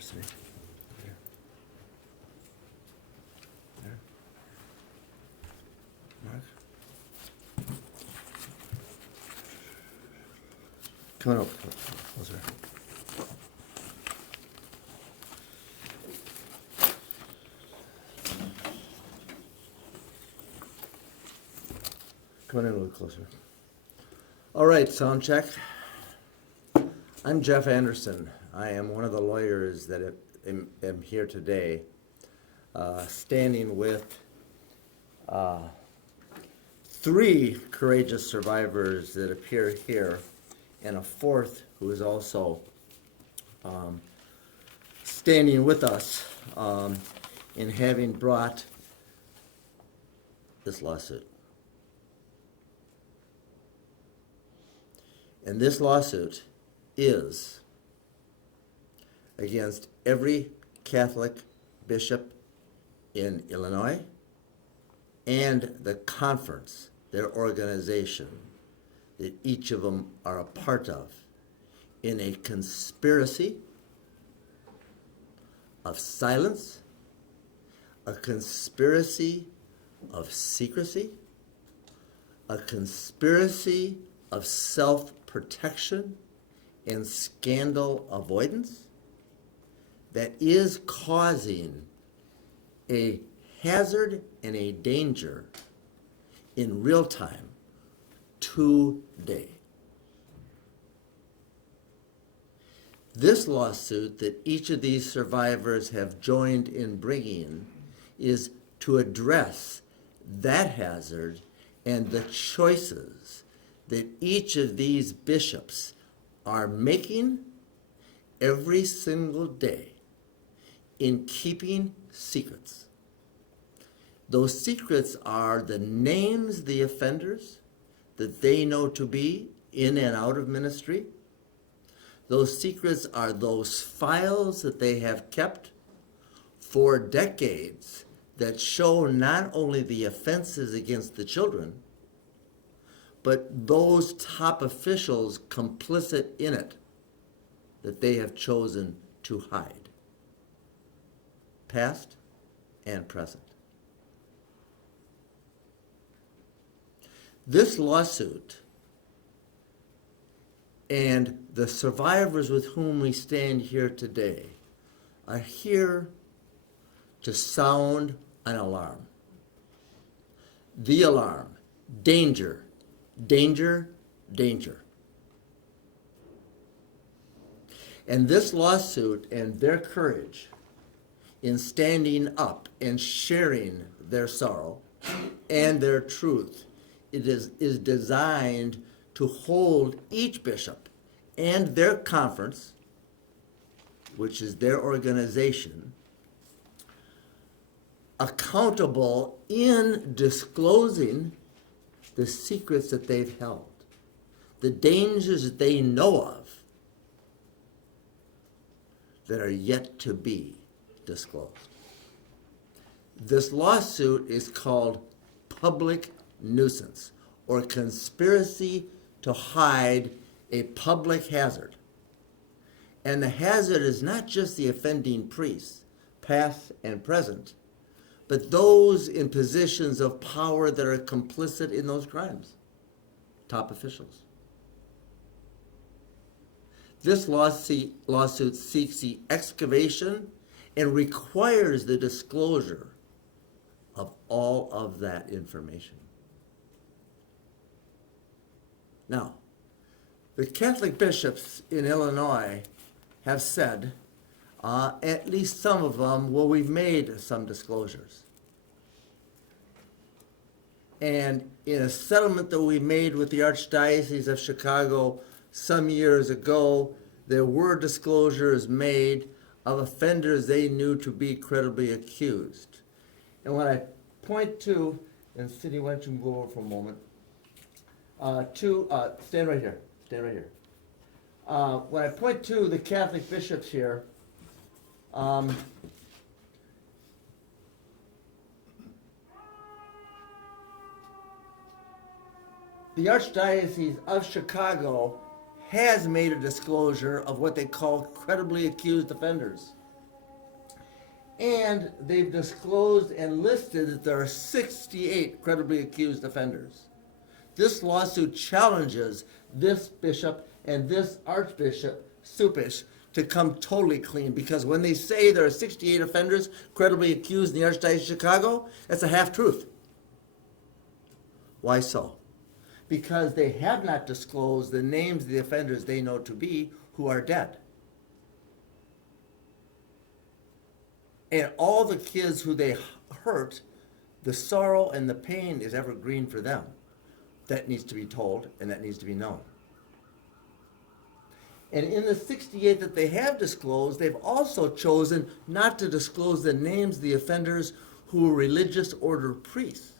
University. There. There. Marc. Come on up. Closer. Come on in a little closer. All right, sound check. I'm Jeff Anderson. I am one of the lawyers that am here today, standing with three courageous survivors that appear here, and a fourth who is also standing with us in having brought this lawsuit. And this lawsuit is against every Catholic bishop in Illinois and the conference, their organization, that each of them are a part of, in a conspiracy of silence, a conspiracy of secrecy, a conspiracy of self-protection and scandal avoidance that is causing a hazard and a danger in real time today. This lawsuit that each of these survivors have joined in bringing is to address that hazard and the choices that each of these bishops are making every single day in keeping secrets. Those secrets are the names of the offenders that they know to be in and out of ministry. Those secrets are those files that they have kept for decades that show not only the offenses against the children, but those top officials complicit in it that they have chosen to hide, past and present. This lawsuit and the survivors with whom we stand here today are here to sound an alarm. The alarm: danger, danger, danger. And this lawsuit and their courage in standing up and sharing their sorrow and their truth, it is designed to hold each bishop and their conference, which is their organization, accountable in disclosing the secrets that they've held, the dangers that they know of that are yet to be disclosed. This lawsuit is called public nuisance, or conspiracy to hide a public hazard. And the hazard is not just the offending priests, past and present, but those in positions of power that are complicit in those crimes, top officials. This lawsuit seeks the excavation and requires the disclosure of all of that information. Now, the Catholic bishops in Illinois have said, at least some of them, well, we've made some disclosures. And in a settlement that we made with the Archdiocese of Chicago some years ago, there were disclosures made of offenders they knew to be credibly accused. And when I point to, and Cindy, why don't you move over for a moment, stand right here, when I point to the Catholic bishops here, the Archdiocese of Chicago has made a disclosure of what they call credibly accused offenders. And they've disclosed and listed that there are 68 credibly accused offenders. This lawsuit challenges this bishop and this Archbishop Supish to come totally clean, because when they say there are 68 offenders credibly accused in the Archdiocese of Chicago, that's a half-truth. Why so? Because they have not disclosed the names of the offenders they know to be who are dead. And all the kids who they hurt, the sorrow and the pain is evergreen for them. That needs to be told, and that needs to be known. And in the 68 that they have disclosed, they've also chosen not to disclose the names of the offenders who were religious order priests,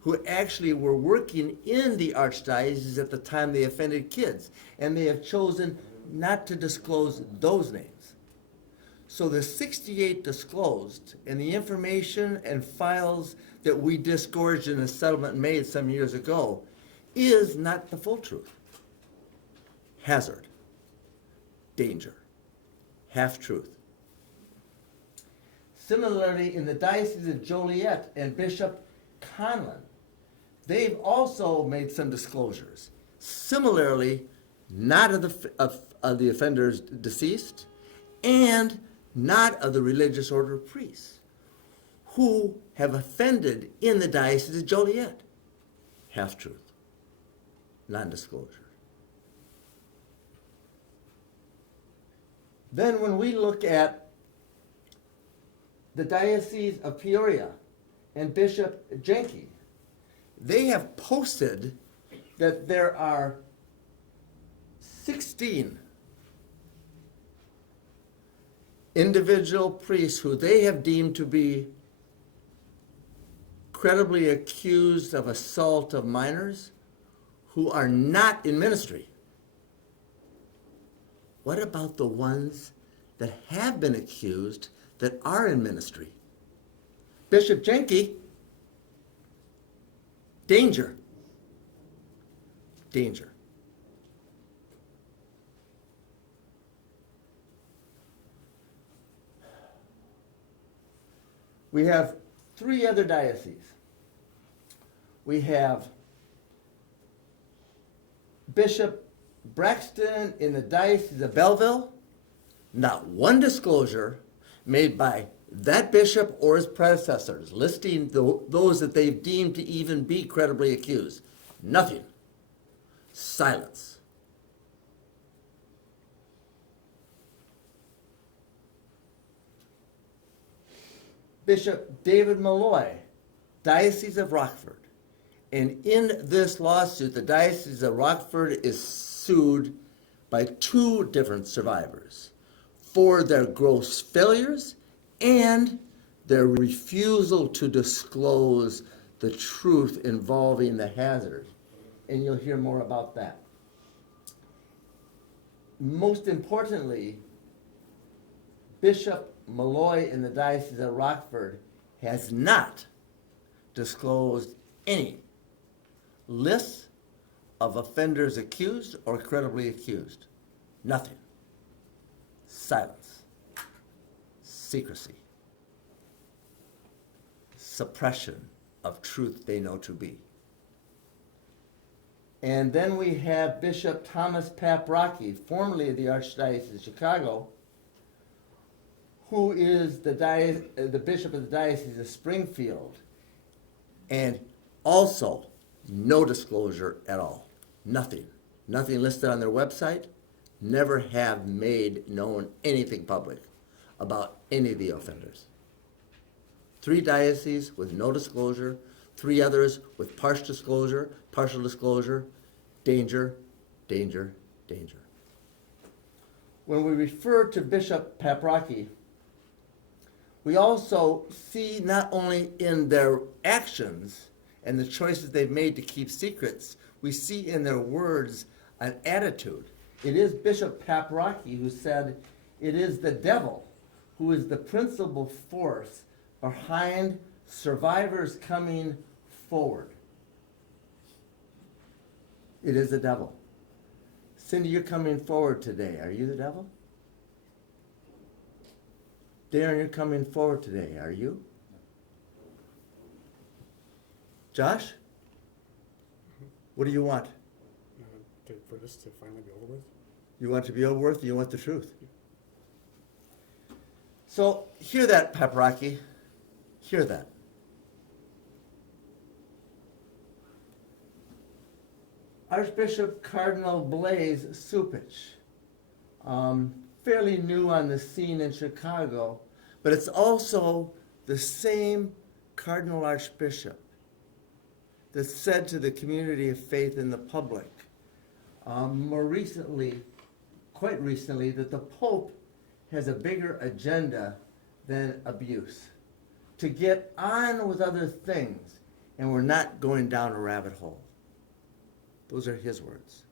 who actually were working in the archdiocese at the time they offended kids. And they have chosen not to disclose those names. So the 68 disclosed, and the information and files that we disgorged in a settlement made some years ago is not the full truth. Hazard, danger, half-truth. Similarly, in the Diocese of Joliet and Bishop Conlon, they've also made some disclosures. Similarly, not of the offenders deceased, and not of the religious order of priests who have offended in the Diocese of Joliet. Half-truth, non-disclosure. Then when we look at the Diocese of Peoria and Bishop Jenke, they have posted that there are 16 individual priests who they have deemed to be credibly accused of assault of minors who are not in ministry. What about the ones that have been accused that are in ministry? Bishop Jenke, danger. Danger. We have 3 other dioceses. We have Bishop Braxton in the Diocese of Belleville. Not one disclosure made by that bishop or his predecessors listing those that they've deemed to even be credibly accused. Nothing. Silence. Bishop David Malloy, Diocese of Rockford. And in this lawsuit, the Diocese of Rockford is sued by 2 different survivors for their gross failures and their refusal to disclose the truth involving the hazard. And you'll hear more about that. Most importantly, Bishop Malloy in the Diocese of Rockford has not disclosed any lists of offenders accused or credibly accused. Nothing. Silence. Secrecy. Suppression of truth they know to be. And then we have Bishop Thomas Paprocki, formerly of the Archdiocese of Chicago, who is the bishop of the Diocese of Springfield, and also no disclosure at all. Nothing. Nothing listed on their website. Never have made known anything public about any of the offenders. 3 dioceses with no disclosure, 3 others with partial disclosure, danger, danger, danger. When we refer to Bishop Paprocki, we also see not only in their actions and the choices they've made to keep secrets, we see in their words an attitude. It is Bishop Paprocki who said, "It is the devil who is the principal force behind survivors coming forward." It is the devil. Cindy, you're coming forward today. Are you the devil? Darin, you're coming forward today, are you? Josh? What do you want? For this to finally be over with. You want to be over with, or you want the truth? So, hear that, Paprocki. Hear that. Archbishop Cardinal Blaise Supich, fairly new on the scene in Chicago, but it's also the same Cardinal Archbishop that said to the community of faith in the public, more recently, quite recently, that the Pope has a bigger agenda than abuse. To get on with other things, and we're not going down a rabbit hole. Those are his words.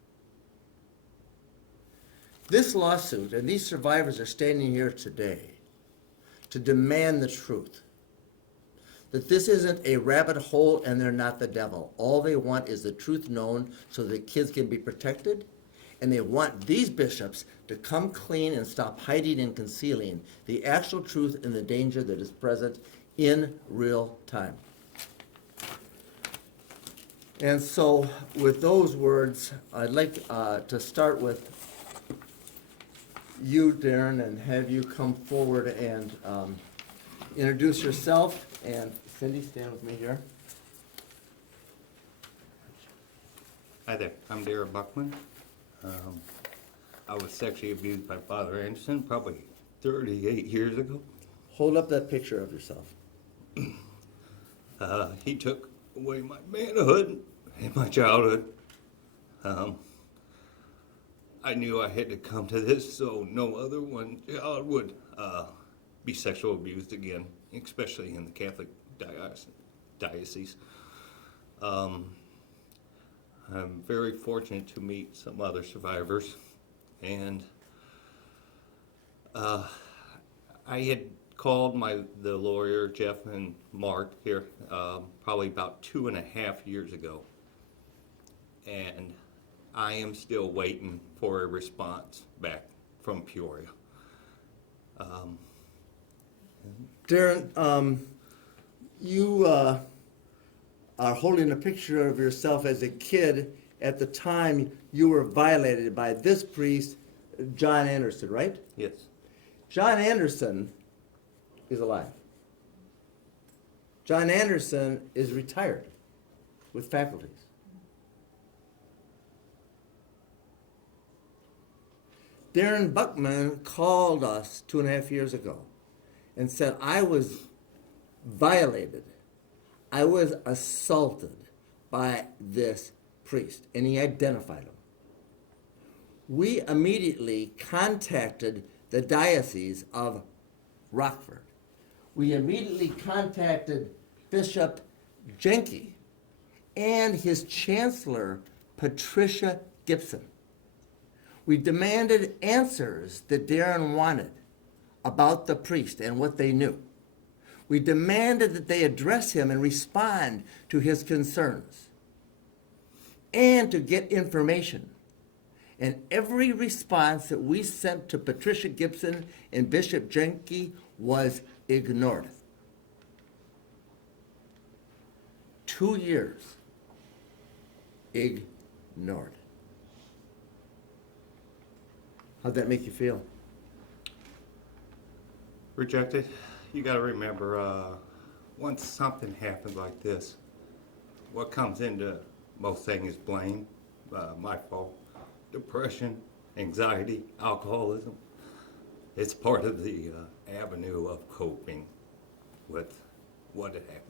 This lawsuit, and these survivors are standing here today to demand the truth. That this isn't a rabbit hole and they're not the devil. All they want is the truth known so that kids can be protected. And they want these bishops to come clean and stop hiding and concealing the actual truth and the danger that is present in real time. And so, with those words, I'd like to start with you, Darin, and have you come forward and introduce yourself. And Cindy, stand with me here. Hi there, I'm Darin Buckman. I was sexually abused by Father Anderson probably 38 years ago. Hold up that picture of yourself. He took away my manhood and my childhood. I knew I had to come to this so no other one child would be sexually abused again, especially in the Catholic diocese. I'm very fortunate to meet some other survivors, and I had called the lawyer, Jeff and Marc here, probably about 2.5 years ago, and I am still waiting for a response back from Peoria. Darin, you are holding a picture of yourself as a kid. At the time, you were violated by this priest, John Anderson, right? Yes. John Anderson is alive. John Anderson is retired with faculties. Darin Buckman called us 2.5 years ago and said, I was violated. I was assaulted by this priest, and he identified him. We immediately contacted the Diocese of Rockford. We immediately contacted Bishop Jenke and his chancellor, Patricia Gibson. We demanded answers that Darin wanted about the priest and what they knew. We demanded that they address him and respond to his concerns and to get information. And every response that we sent to Patricia Gibson and Bishop Jenke was ignored. 2 years ignored. How'd that make you feel? Rejected. You got to remember, once something happens like this, what comes into most things is blame. My fault. Depression, anxiety, alcoholism. It's part of the avenue of coping with what had happened.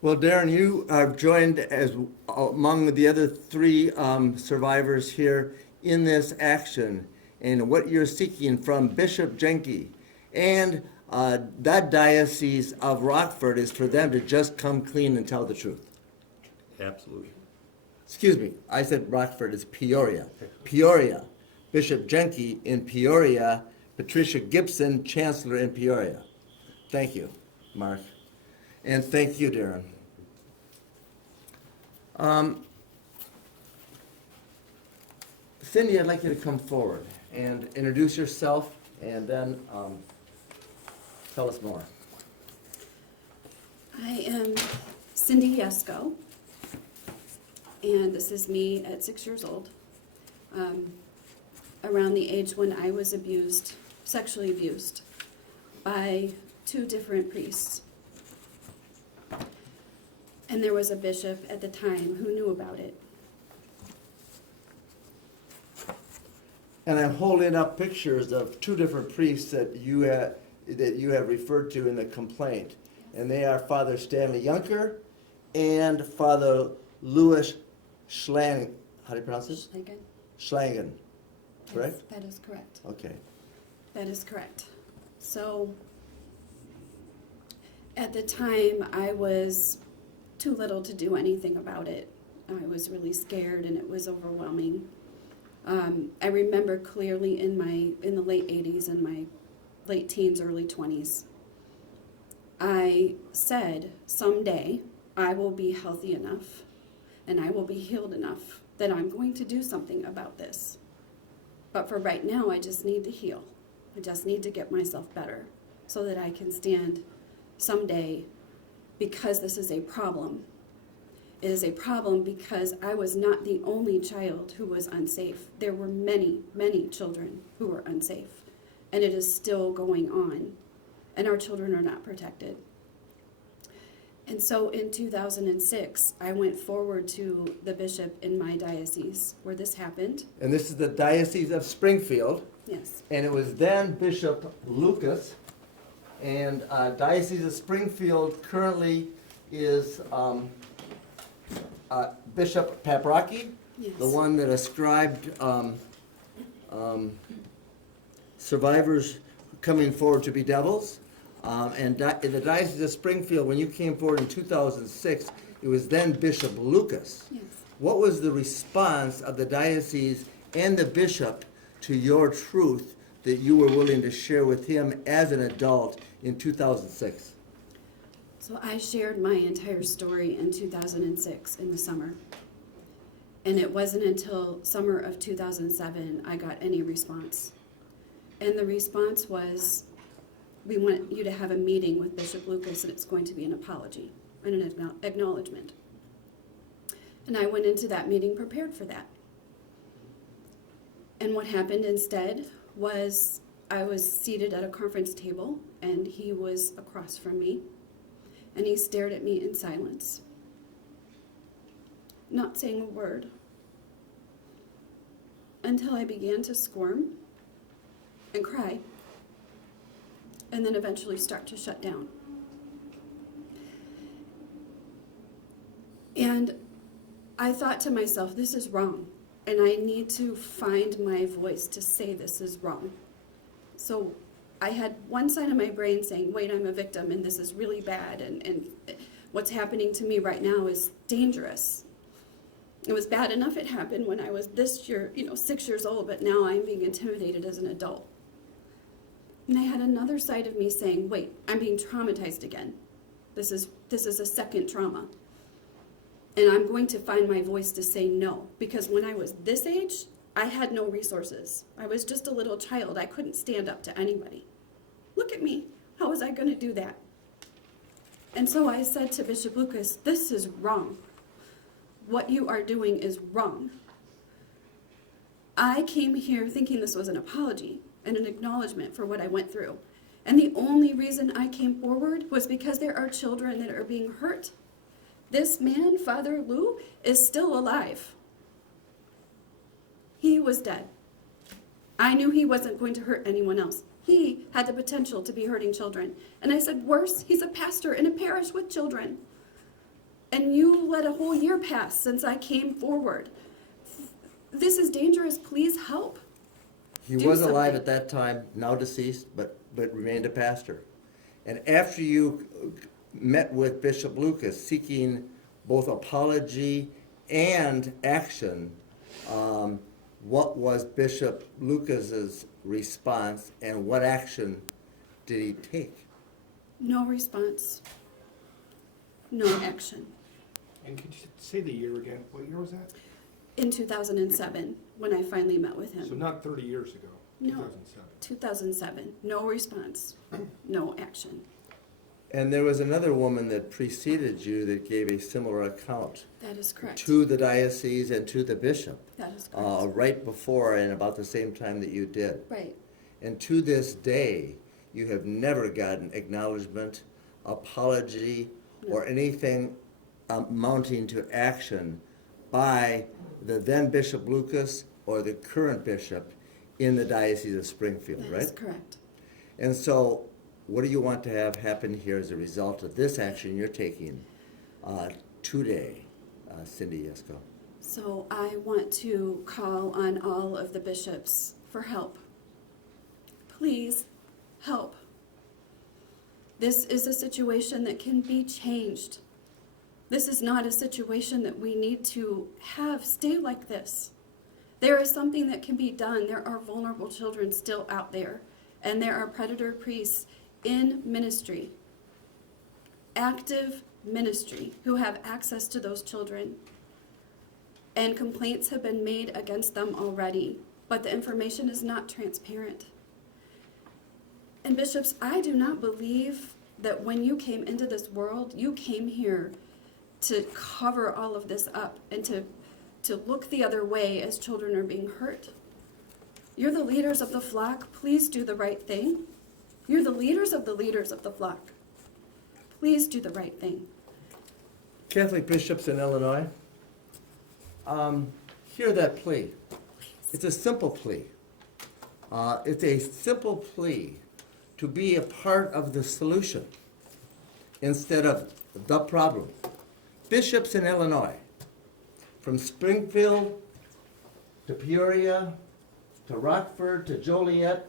Well, Darin, you are joined as among the other 3 survivors here in this action, and what you're seeking from Bishop Jenke and that Diocese of Rockford is for them to just come clean and tell the truth. Absolutely. Excuse me, I said Rockford, it's Peoria. Peoria. Bishop Jenke in Peoria, Patricia Gibson, Chancellor in Peoria. Thank you, Marc. And thank you, Darin. Cindy, I'd like you to come forward and introduce yourself, and then Tell us more. I am Cindy Yesko, and this is me at 6 years old, around the age when I was abused, sexually abused, by 2 different priests. And there was a bishop at the time who knew about it. And I'm holding up pictures of 2 different priests that you have referred to in the complaint. And they are Father Stanley Junker and Father Louis Schlang. How do you pronounce it? Schlangen? Schlangen. Correct? Yes, that is correct. Okay. That is correct. So, at the time, I was too little to do anything about it. I was really scared, and it was overwhelming. I remember clearly in the late 80s and my late teens, early 20s, I said, someday I will be healthy enough and I will be healed enough that I'm going to do something about this. But for right now, I just need to heal. I just need to get myself better so that I can stand someday, because this is a problem. It is a problem because I was not the only child who was unsafe. There were many, many children who were unsafe. And it is still going on. And our children are not protected. And so in 2006, I went forward to the bishop in my diocese where this happened. And this is the Diocese of Springfield. Yes. And it was then Bishop Lucas. And Diocese of Springfield currently is Bishop Paprocki, Yes. the one that ascribed survivors coming forward to be devils. In the Diocese of Springfield, when you came forward in 2006, it was then Bishop Lucas. Yes. What was the response of the diocese and the bishop to your truth that you were willing to share with him as an adult in 2006? So I shared my entire story in 2006 in the summer. And it wasn't until summer of 2007 I got any response. And the response was, we want you to have a meeting with Bishop Lucas, and it's going to be an apology and an acknowledgement. And I went into that meeting prepared for that. And what happened instead was I was seated at a conference table, and he was across from me, and he stared at me in silence, not saying a word, until I began to squirm and cry, and then eventually start to shut down. And I thought to myself, this is wrong, and I need to find my voice to say this is wrong. So I had one side of my brain saying, wait, I'm a victim, and this is really bad, and what's happening to me right now is dangerous. It was bad enough it happened when I was this year, 6 years old, but now I'm being intimidated as an adult. And I had another side of me saying, wait, I'm being traumatized again. This is a second trauma. And I'm going to find my voice to say no. Because when I was this age, I had no resources. I was just a little child. I couldn't stand up to anybody. Look at me. How was I going to do that? And so I said to Bishop Lucas, this is wrong. What you are doing is wrong. I came here thinking this was an apology and an acknowledgement for what I went through. And the only reason I came forward was because there are children that are being hurt. This man, Father Lou, is still alive. He was dead. I knew he wasn't going to hurt anyone else. He had the potential to be hurting children. And I said, worse, he's a pastor in a parish with children. And you let a whole year pass since I came forward. This is dangerous. Please help. He Do was alive something. at that time, now deceased, but remained a pastor. And after you met with Bishop Lucas seeking both apology and action, what was Bishop Lucas's response, and what action did he take? No response. No action. And could you say the year again? What year was that? In 2007, when I finally met with him. So not 30 years ago. No, 2007. 2007. No response, no action. And there was another woman that preceded you that gave a similar account That is correct. to the diocese and to the bishop, That is correct. right before and about the same time that you did. Right. And to this day, you have never gotten acknowledgement, apology, or anything amounting to action by the then Bishop Lucas or the current bishop in the Diocese of Springfield, That right? is correct. And so, what do you want to have happen here as a result of this action you're taking today, Cindy Yesko? So I want to call on all of the bishops for help. Please help. This is a situation that can be changed. This is not a situation that we need to have stay like this. There is something that can be done. There are vulnerable children still out there, and there are predator priests in ministry, active ministry, who have access to those children. And complaints have been made against them already, but the information is not transparent. And bishops, I do not believe that when you came into this world, you came here to cover all of this up and to look the other way as children are being hurt. You're the leaders of the flock. Please do the right thing. You're the leaders of the flock. Please do the right thing. Catholic bishops in Illinois, hear that plea. It's a simple plea. It's a simple plea to be a part of the solution instead of the problem. Bishops in Illinois, from Springfield to Peoria to Rockford to Joliet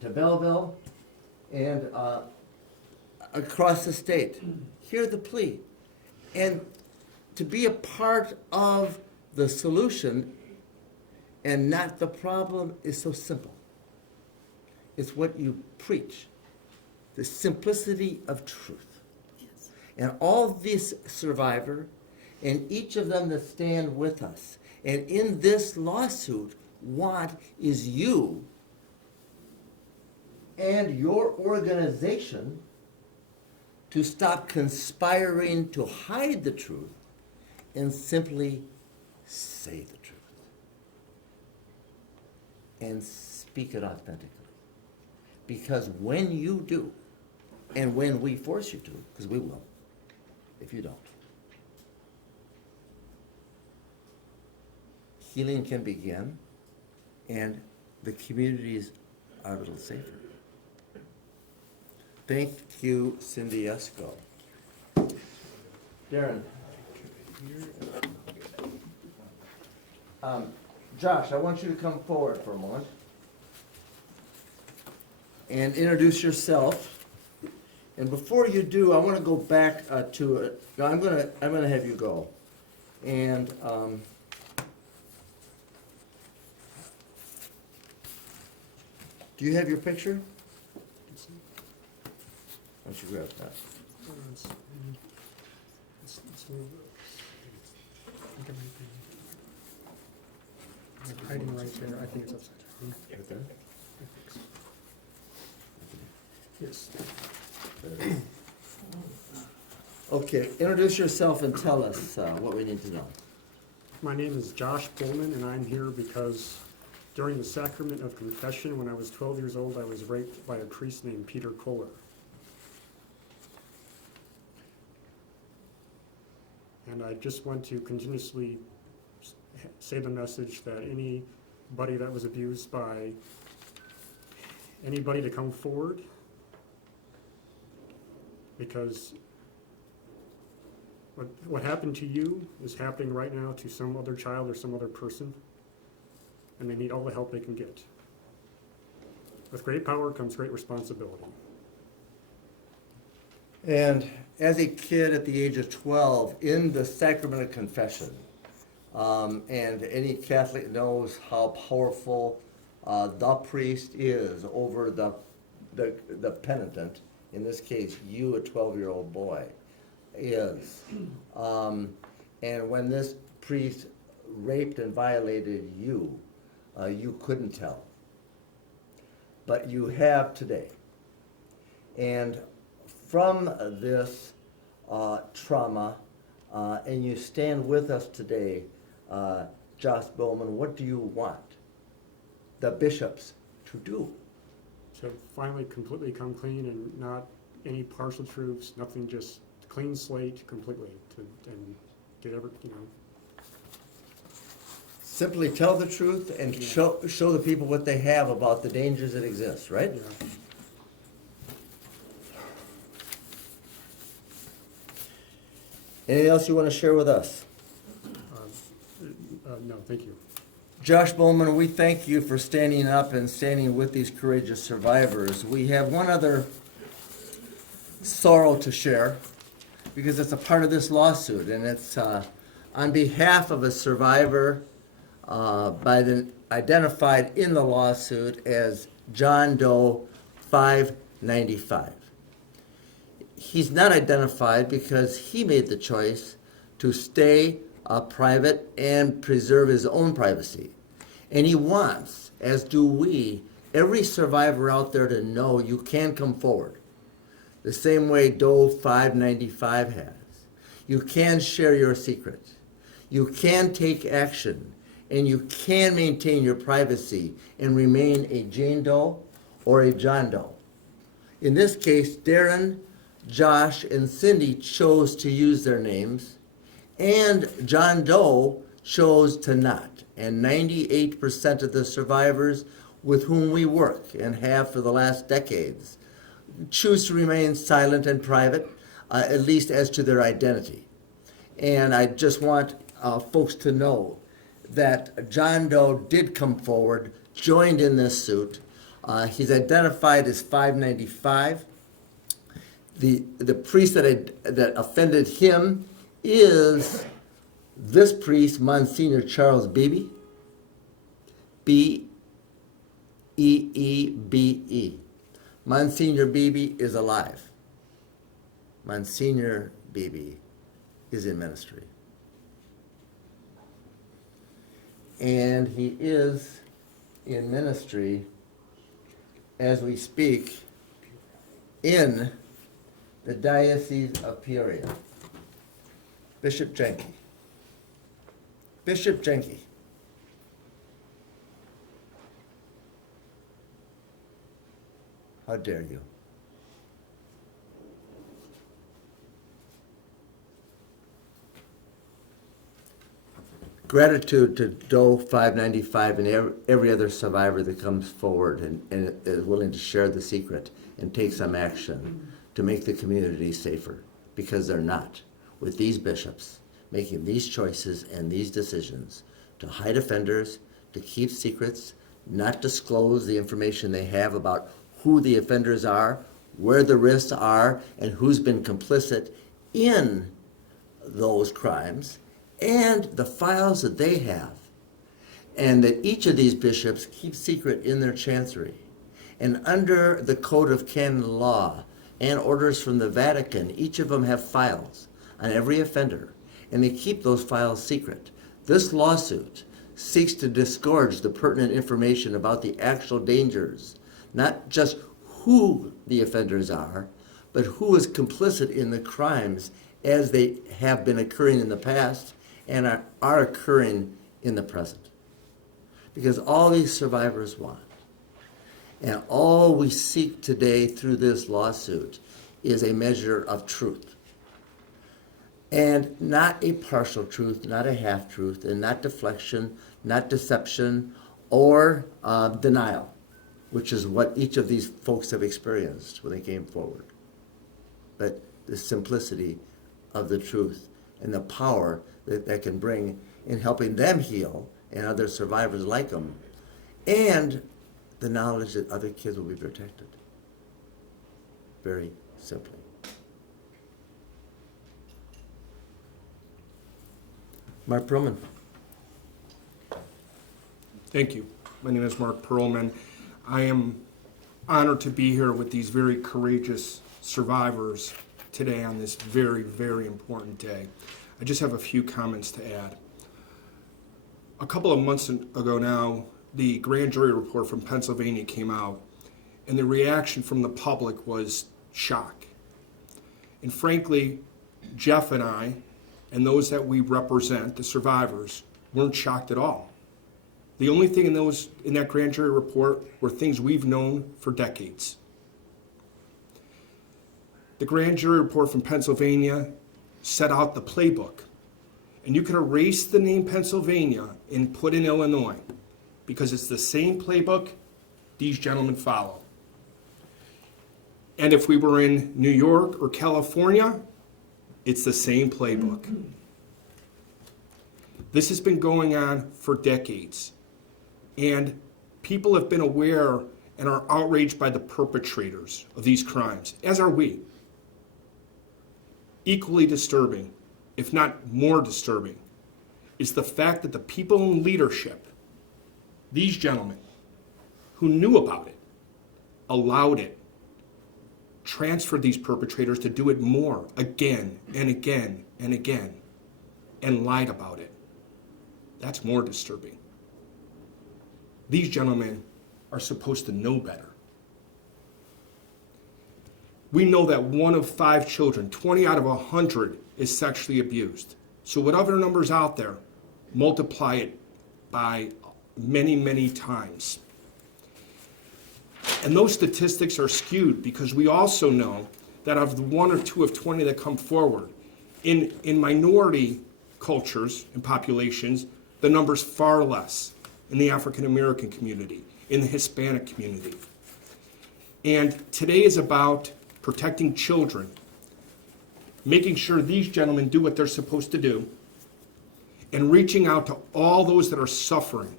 to Belleville and across the state, hear the plea. And to be a part of the solution and not the problem is so simple. It's what you preach, the simplicity of truth. Yes. And all these survivor, and each of them that stand with us, and in this lawsuit, want is you and your organization to stop conspiring to hide the truth and simply say the truth and speak it authentically. Because when you do, and when we force you to, because we will, if you don't, healing can begin and the communities are a little safer. Thank you, Cindy Yesko. Darin. Josh, I want you to come forward for a moment and introduce yourself. And before you do, I want to go back to it. No, I'm gonna have you go. And do you have your picture? Why don't you grab that? It's hiding right there. I think it's upside down. Right there? Yes. There it is. Okay, introduce yourself and tell us what we need to know. My name is Josh Boltman, and I'm here because during the sacrament of confession, when I was 12 years old, I was raped by a priest named Peter Kohler. And I just want to continuously say the message that anybody that was abused by anybody to come forward, because what happened to you is happening right now to some other child or some other person, and they need all the help they can get. With great power comes great responsibility. And as a kid at the age of 12, in the sacrament of confession, and any Catholic knows how powerful the priest is over the penitent, in this case, you, a 12-year-old boy, is. And when this priest raped and violated you, you couldn't tell. but you have today. And from this trauma, and you stand with us today, Josh Bowman, what do you want the bishops to do? To finally completely come clean and not any partial truths, nothing, just clean slate completely and get Simply tell the truth and show the people what they have about the dangers that exist, right? Yeah. Anything else you want to share with us? No, thank you. Josh Bowman, we thank you for standing up and standing with these courageous survivors. We have one other sorrow to share because it's a part of this lawsuit, and it's on behalf of a survivor identified in the lawsuit as John Doe 595. He's not identified because he made the choice to stay private and preserve his own privacy. And he wants, as do we, every survivor out there to know you can come forward. The same way Doe 595 has. You can share your secret. You can take action. And you can maintain your privacy and remain a Jane Doe or a John Doe. In this case, Darin, Josh, and Cindy chose to use their names, and John Doe chose to not. And 98% of the survivors with whom we work and have for the last decades choose to remain silent and private, at least as to their identity. And I just want folks to know that John Doe did come forward, joined in this suit. He's identified as 595. The priest that offended him is this priest, Monsignor Charles Beebe, B-E-E-B-E. Monsignor Beebe is alive. Monsignor Beebe is in ministry. And he is in ministry as we speak in the Diocese of Peoria. Bishop Jenke. Bishop Jenke. How dare you? Gratitude to Doe 595 and every other survivor that comes forward and is willing to share the secret and take some action to make the community safer, because they're not. With these bishops making these choices and these decisions to hide offenders, to keep secrets, not disclose the information they have about who the offenders are, where the risks are, and who's been complicit in those crimes, and the files that they have, and that each of these bishops keep secret in their chancery. And under the Code of Canon Law and orders from the Vatican, each of them have files on every offender, and they keep those files secret. This lawsuit seeks to disgorge the pertinent information about the actual dangers, not just who the offenders are, but who is complicit in the crimes as they have been occurring in the past and are occurring in the present. Because all these survivors want, and all we seek today through this lawsuit, is a measure of truth. And not a partial truth, not a half-truth, and not deflection, not deception, or denial, which is what each of these folks have experienced when they came forward. But the simplicity of the truth and the power that can bring in helping them heal and other survivors like them, and the knowledge that other kids will be protected. Very simply. Marc Pearlman. Thank you. My name is Marc Pearlman. I am honored to be here with these very courageous survivors today on this very, very important day. I just have a few comments to add. A couple of months ago now, the grand jury report from Pennsylvania came out, and the reaction from the public was shock. And frankly, Jeff and I, and those that we represent, the survivors, weren't shocked at all. The only thing in that grand jury report were things we've known for decades. The grand jury report from Pennsylvania set out the playbook. And you could erase the name Pennsylvania and put in Illinois, because it's the same playbook these gentlemen follow. And if we were in New York or California, it's the same playbook. This has been going on for decades. And people have been aware and are outraged by the perpetrators of these crimes, as are we. Equally disturbing, if not more disturbing, is the fact that the people in leadership, these gentlemen who knew about it, allowed it, transferred these perpetrators to do it more again and again and again, and lied about it. That's more disturbing. These gentlemen are supposed to know better. We know that 1 of 5 children, 20 out of 100, is sexually abused. So whatever number's out there, multiply it by many, many times. And those statistics are skewed because we also know that of the 1 or 2 of 20 that come forward, in minority cultures and populations, the number's far less in the African American community, in the Hispanic community. And today is about protecting children, making sure these gentlemen do what they're supposed to do, and reaching out to all those that are suffering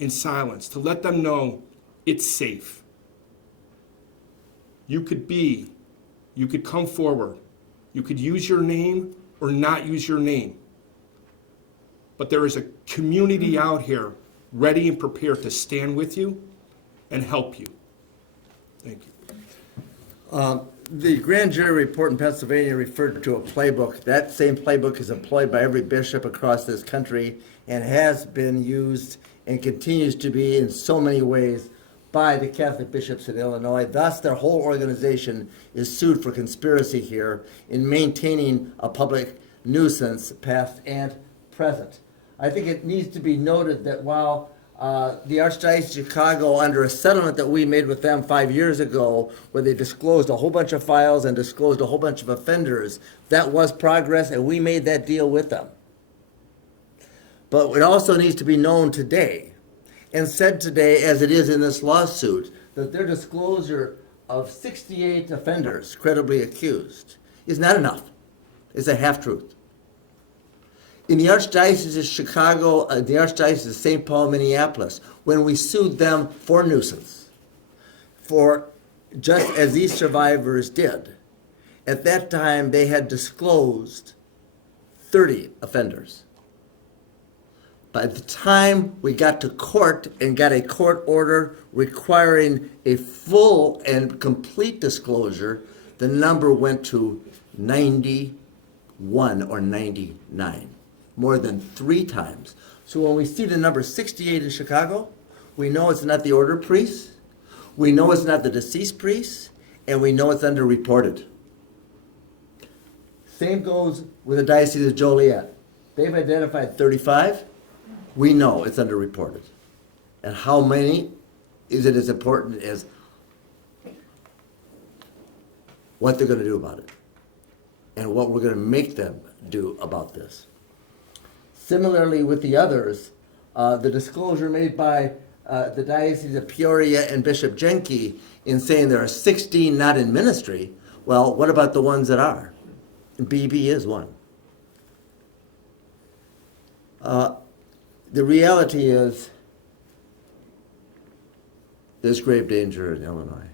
in silence to let them know it's safe. You could come forward, you could use your name or not use your name. But there is a community out here ready and prepared to stand with you and help you. Thank you. The grand jury report in Pennsylvania referred to a playbook. That same playbook is employed by every bishop across this country and has been used and continues to be in so many ways by the Catholic bishops in Illinois. Thus, their whole organization is sued for conspiracy here in maintaining a public nuisance, past and present. I think it needs to be noted that while the Archdiocese of Chicago, under a settlement that we made with them 5 years ago, where they disclosed a whole bunch of files and disclosed a whole bunch of offenders, that was progress, and we made that deal with them. But it also needs to be known today, and said today as it is in this lawsuit, that their disclosure of 68 offenders credibly accused is not enough. It's a half-truth. In the Archdiocese of Chicago, the Archdiocese of St. Paul, Minneapolis, when we sued them for nuisance, for just as these survivors did, at that time they had disclosed 30 offenders. By the time we got to court and got a court order requiring a full and complete disclosure, the number went to 91 or 99. More than 3 times. So when we see the number 68 in Chicago, we know it's not the order priest, we know it's not the deceased priest, and we know it's underreported. Same goes with the Diocese of Joliet. They've identified 35. We know it's underreported. And how many is it as important as what they're going to do about it and what we're going to make them do about this. Similarly with the others, the disclosure made by the Diocese of Peoria and Bishop Jenke in saying there are 16 not in ministry, well, what about the ones that are? BB is one. The reality is there's grave danger in Illinois.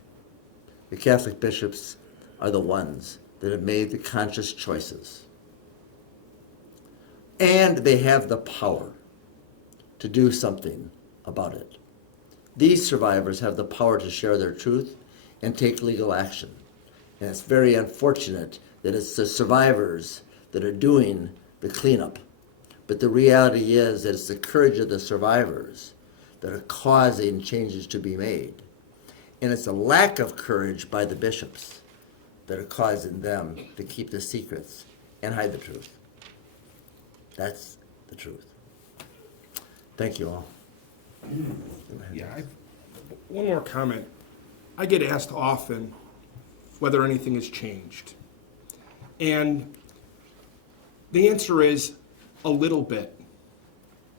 The Catholic bishops are the ones that have made the conscious choices. And they have the power to do something about it. These survivors have the power to share their truth and take legal action. And it's very unfortunate that it's the survivors that are doing the cleanup. But the reality is that it's the courage of the survivors that are causing changes to be made. And it's a lack of courage by the bishops that are causing them to keep the secrets and hide the truth. That's the truth. Thank you all. Yeah, one more comment. I get asked often whether anything has changed. And the answer is a little bit,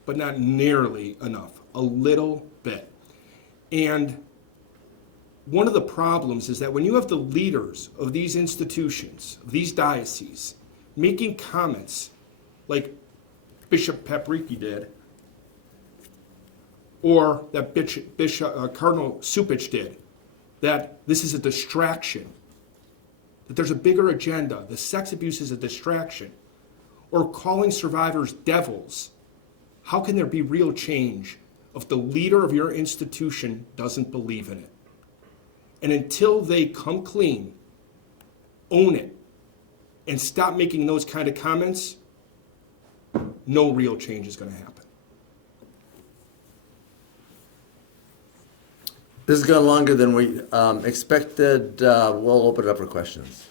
but not nearly enough. A little bit. And one of the problems is that when you have the leaders of these institutions, of these dioceses, making comments like Bishop Papriki did, or that Cardinal Supich did, that this is a distraction, that there's a bigger agenda, the sex abuse is a distraction, or calling survivors devils, how can there be real change if the leader of your institution doesn't believe in it? And until they come clean, own it, and stop making those kind of comments, no real change is going to happen. This has gone longer than we expected. We'll open it up for questions.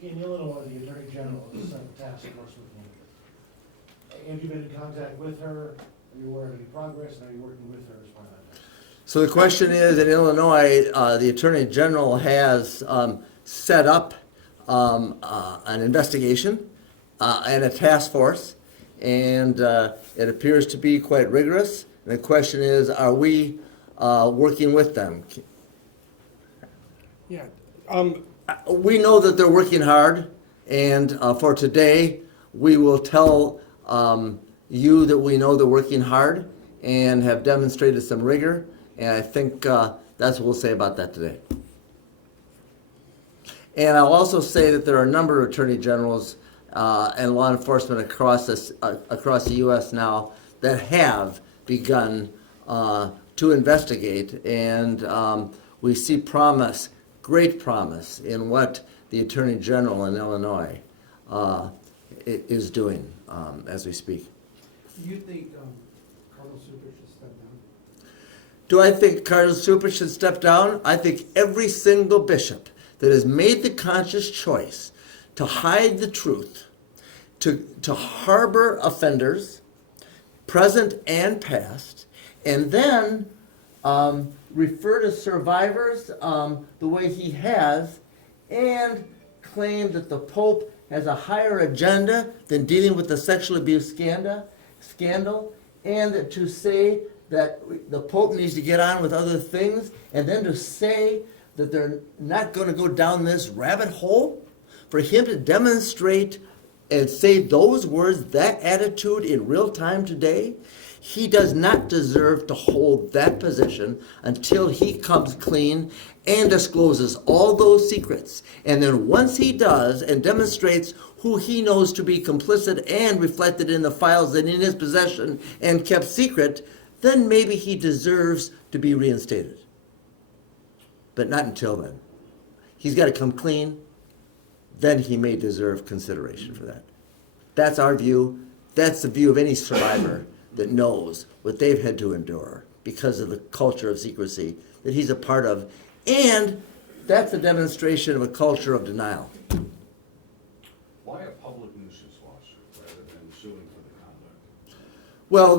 In Illinois, the Attorney General has sent a task force with me. Have you been in contact with her? Are you aware of any progress, and are you working with her as part of that? So the question is, in Illinois, the Attorney General has set up an investigation and a task force, and it appears to be quite rigorous. And the question is, are we working with them? Yeah. We know that they're working hard, and for today, we will tell you that we know they're working hard and have demonstrated some rigor, and I think that's what we'll say about that today. And I'll also say that there are a number of attorney generals and law enforcement across the U.S. now that have begun to investigate, and we see promise, great promise, in what the Attorney General in Illinois is doing as we speak. Do you think Cardinal Supich should step down? Do I think Cardinal Supich should step down? I think every single bishop that has made the conscious choice to hide the truth, to harbor offenders, present and past, and then refer to survivors the way he has, and claim that the Pope has a higher agenda than dealing with the sexual abuse scandal, and to say that the Pope needs to get on with other things, and then to say that they're not going to go down this rabbit hole, for him to demonstrate and say those words, that attitude in real time today, he does not deserve to hold that position until he comes clean and discloses all those secrets. And then once he does and demonstrates who he knows to be complicit and reflected in the files and in his possession and kept secret, then maybe he deserves to be reinstated. But not until then. He's got to come clean, then he may deserve consideration for that. That's our view. That's the view of any survivor that knows what they've had to endure because of the culture of secrecy that he's a part of. And that's a demonstration of a culture of denial. Why a public nuisance lawsuit rather than suing for the conduct? Well,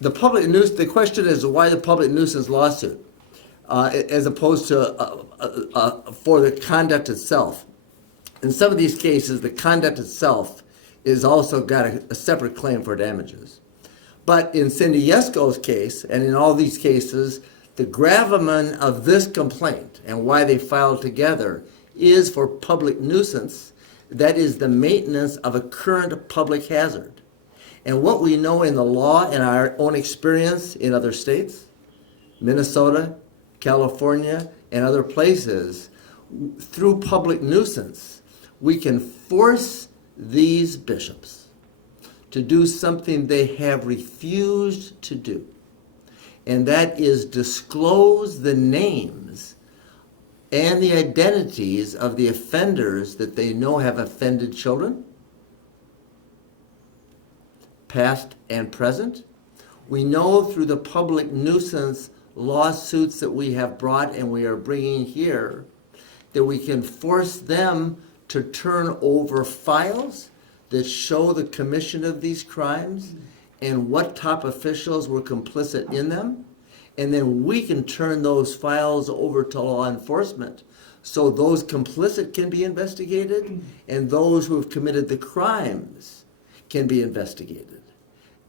the public nuisance, the question is why the public nuisance lawsuit as opposed to for the conduct itself. In some of these cases, the conduct itself is also got a separate claim for damages. But in Cindy Yesko's case, and in all these cases, the gravamen of this complaint and why they filed together is for public nuisance. That is the maintenance of a current public hazard. And what we know in the law and our own experience in other states, Minnesota, California, and other places, through public nuisance, we can force these bishops to do something they have refused to do. And that is disclose the names and the identities of the offenders that they know have offended children, past and present. We know through the public nuisance lawsuits that we have brought and we are bringing here, that we can force them to turn over files that show the commission of these crimes and what top officials were complicit in them. And then we can turn those files over to law enforcement so those complicit can be investigated and those who have committed the crimes can be investigated.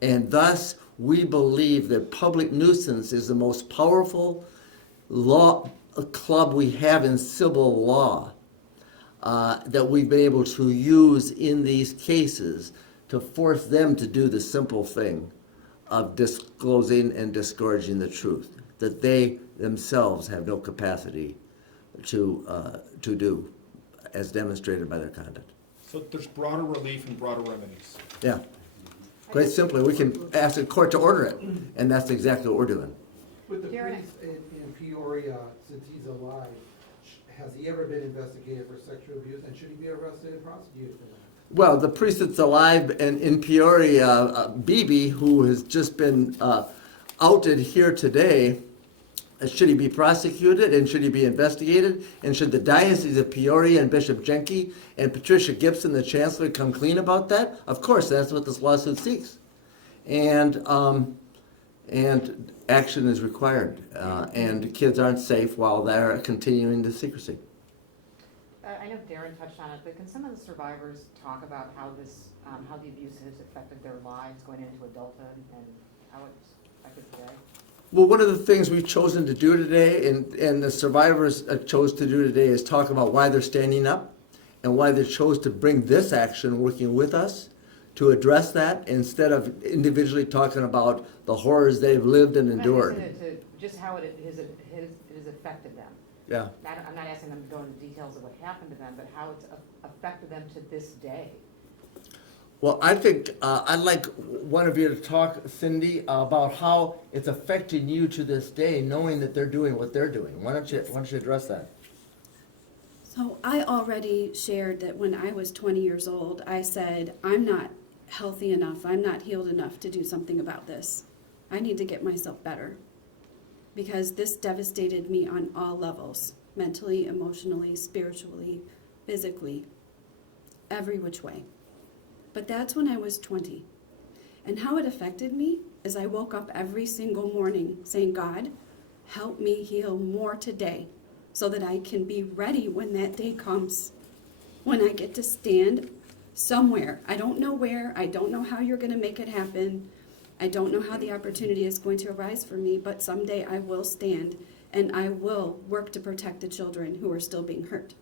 And thus, we believe that public nuisance is the most powerful law club we have in civil law that we've been able to use in these cases to force them to do the simple thing of disclosing and disgorging the truth that they themselves have no capacity to do, as demonstrated by their conduct. So there's broader relief and broader remedies. Yeah. Quite simply, we can ask the court to order it, and that's exactly what we're doing. With the Darin. police in Peoria, since he's alive, has he ever been investigated for sexual abuse, and should he be arrested and prosecuted for that? Well, the priest that's alive in Peoria, Beebe, who has just been outed here today, should he be prosecuted and should he be investigated? And should the Diocese of Peoria and Bishop Jenke and Patricia Gibson, the Chancellor, come clean about that? Of course, that's what this lawsuit seeks. And action is required. And kids aren't safe while they're continuing the secrecy. I know Darin touched on it, but can some of the survivors talk about how this, how the abuse has affected their lives going into adulthood and how it's affected today? Well, one of the things we've chosen to do today, and the survivors chose to do today, is talk about why they're standing up and why they chose to bring this action, working with us, to address that instead of individually talking about the horrors they've lived and endured. Just how it has affected them. Yeah. I'm not asking them to go into details of what happened to them, but how it's affected them to this day. Well, I think I'd like one of you to talk, Cindy, about how it's affecting you to this day, knowing that they're doing what they're doing. Why don't you address that? So I already shared that when I was 20 years old, I said, I'm not healthy enough, I'm not healed enough to do something about this. I need to get myself better. Because this devastated me on all levels, mentally, emotionally, spiritually, physically, every which way. But that's when I was 20. And how it affected me is I woke up every single morning saying, God, help me heal more today so that I can be ready when that day comes. When I get to stand somewhere. I don't know where, I don't know how you're going to make it happen. I don't know how the opportunity is going to arise for me, but someday I will stand and I will work to protect the children who are still being hurt.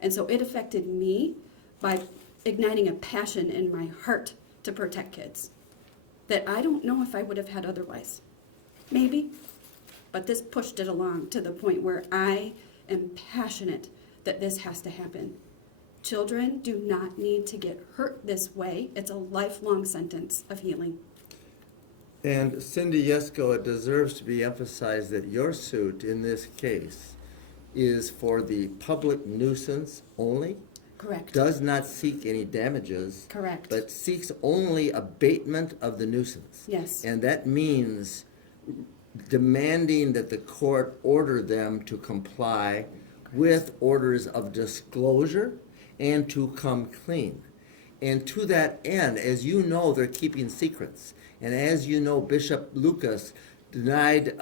And so it affected me by igniting a passion in my heart to protect kids that I don't know if I would have had otherwise. Maybe, but this pushed it along to the point where I am passionate that this has to happen. Children do not need to get hurt this way. It's a lifelong sentence of healing. And Cindy Yesko, it deserves to be emphasized that your suit in this case is for the public nuisance only. Correct. Does not seek any damages. Correct. But seeks only abatement of the nuisance. Yes. And that means demanding that the court order them to comply with orders of disclosure and to come clean. And to that end, as you know, they're keeping secrets. And as you know, Bishop Lucas denied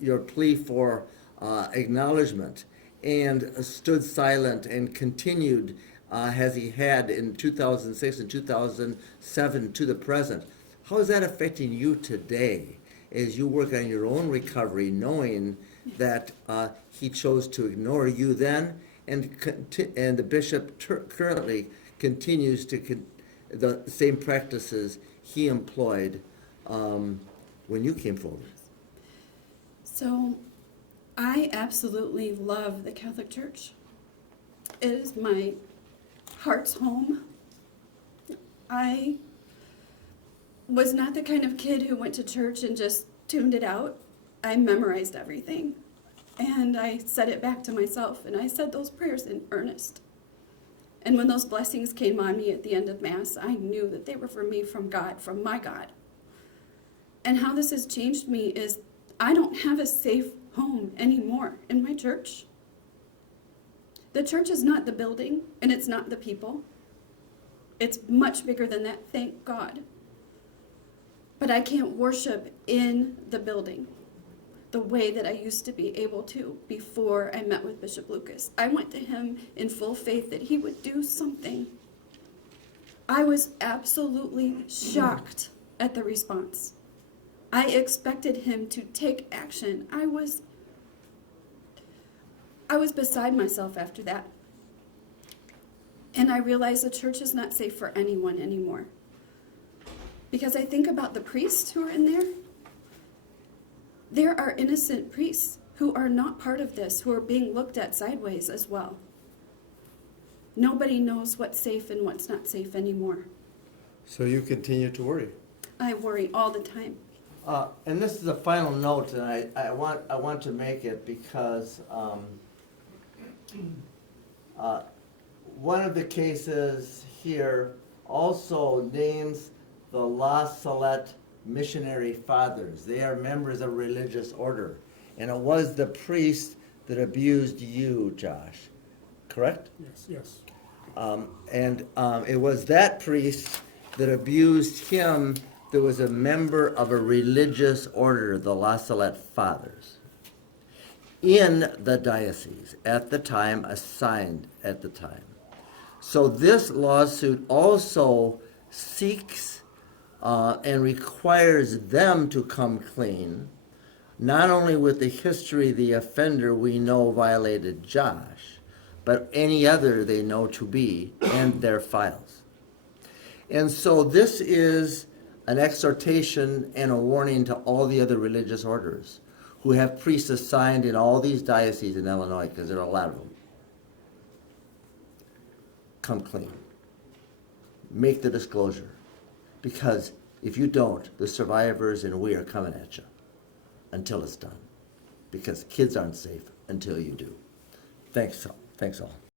your plea for acknowledgement and stood silent and continued as he had in 2006 and 2007 to the present. How is that affecting you today as you work on your own recovery, knowing that he chose to ignore you then, and the bishop currently continues to the same practices he employed when you came forward? So I absolutely love the Catholic Church. It is my heart's home. I was not the kind of kid who went to church and just tuned it out. I memorized everything. And I said it back to myself, and I said those prayers in earnest. And when those blessings came on me at the end of Mass, I knew that they were for me from God, from my God. And how this has changed me is I don't have a safe home anymore in my church. The church is not the building, and it's not the people. It's much bigger than that, thank God. But I can't worship in the building the way that I used to be able to before I met with Bishop Lucas. I went to him in full faith that he would do something. I was absolutely shocked at the response. I expected him to take action. I was beside myself after that. And I realized the church is not safe for anyone anymore. Because I think about the priests who are in there. There are innocent priests who are not part of this, who are being looked at sideways as well. Nobody knows what's safe and what's not safe anymore. So you continue to worry. I worry all the time. And this is a final note, and I want to make it because one of the cases here also names the La Salette Missionary Fathers. They are members of a religious order, and it was the priest that abused you, Josh. Correct? Yes. And it was that priest that abused him that was a member of a religious order, the La Salette Fathers, in the diocese at the time, assigned at the time. So this lawsuit also seeks and requires them to come clean, not only with the history of the offender we know violated Josh, but any other they know to be, and their files. And so this is an exhortation and a warning to all the other religious orders who have priests assigned in all these dioceses in Illinois, because there are a lot of them. Come clean. Make the disclosure. Because if you don't, the survivors and we are coming at you until it's done. Because kids aren't safe until you do. Thanks all.